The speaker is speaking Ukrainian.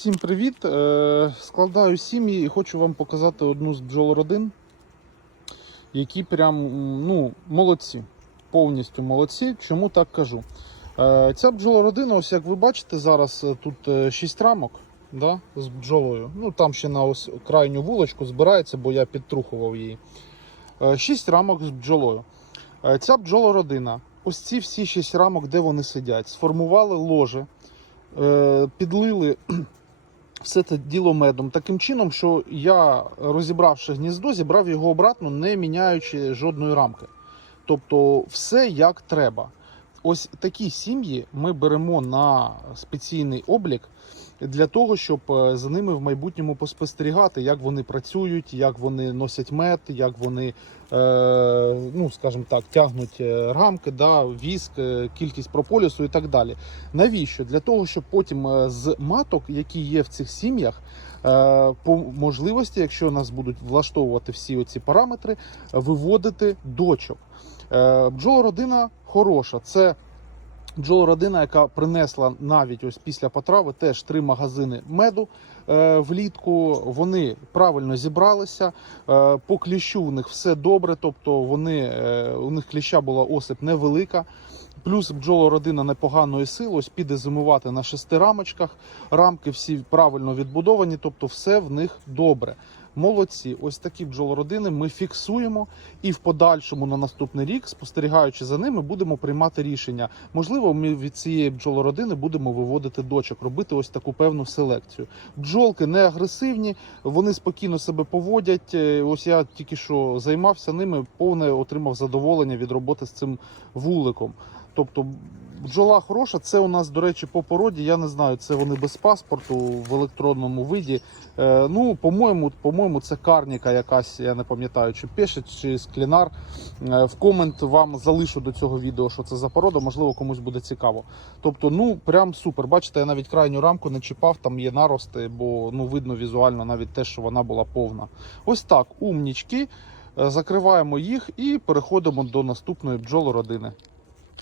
Всім привіт! Е, Складаю сім'ї і хочу вам показати одну з бджолородин, які прям ну, молодці, повністю молодці. Чому так кажу? Е, Ця бджолородина, ось як ви бачите, зараз е, тут 6 рамок да, з бджолою. Ну там ще на ось крайню вулочку збирається, бо я підтрухував її. 6 рамок з бджолою. Ця бджолородина, ось ці всі 6 рамок, де вони сидять, сформували ложе, підлили все це діло медом таким чином, що я, розібравши гніздо, зібрав його обратно, не міняючи жодної рамки. Тобто, все як треба. Ось такі сім'ї ми беремо на спеційний облік для того, щоб е, за ними в майбутньому поспостерігати, як вони працюють, як вони носять мед, як вони, е, ну скажімо так, тягнуть е, рамки, да, віск, кількість прополісу і так далі. Навіщо? Для того, щоб потім з маток, які є в цих сім'ях, по можливості, якщо нас будуть влаштовувати всі оці параметри, виводити дочок. Бджолородина хороша. Це бджолородина, яка принесла навіть ось після потрави теж три магазини меду е, влітку. Вони правильно зібралися. Е, по кліщу у них все добре, тобто вони, е, у них кліща була осип невелика. Плюс бджолородина непоганої сили, ось піде зимувати на шести рамочках. Рамки всі правильно відбудовані, тобто все в них добре. Молодці, ось такі бджолородини ми фіксуємо і в подальшому на наступний рік, спостерігаючи за ними, будемо приймати рішення. Можливо, ми від цієї бджолородини будемо виводити дочок, робити ось таку певну селекцію. Бджолки не агресивні, вони спокійно себе поводять. Е, Ось я тільки що займався ними, повне отримав задоволення від роботи з цим вуликом. Тобто бджола хороша. Це у нас, до речі, по породі. Я не знаю, це вони без паспорту в електронному виді. Е, ну, по-моєму, по-моєму, це карніка якась, я не пам'ятаю, чи пешець, чи склінар. Е, в комент вам залишу до цього відео, що це за порода, можливо, комусь буде цікаво. Тобто, ну прям супер. Бачите, я навіть крайню рамку не чіпав, там є нарости, бо ну видно візуально навіть те, що вона була повна. Ось так, умнічки. Е, Закриваємо їх і переходимо до наступної бджолородини.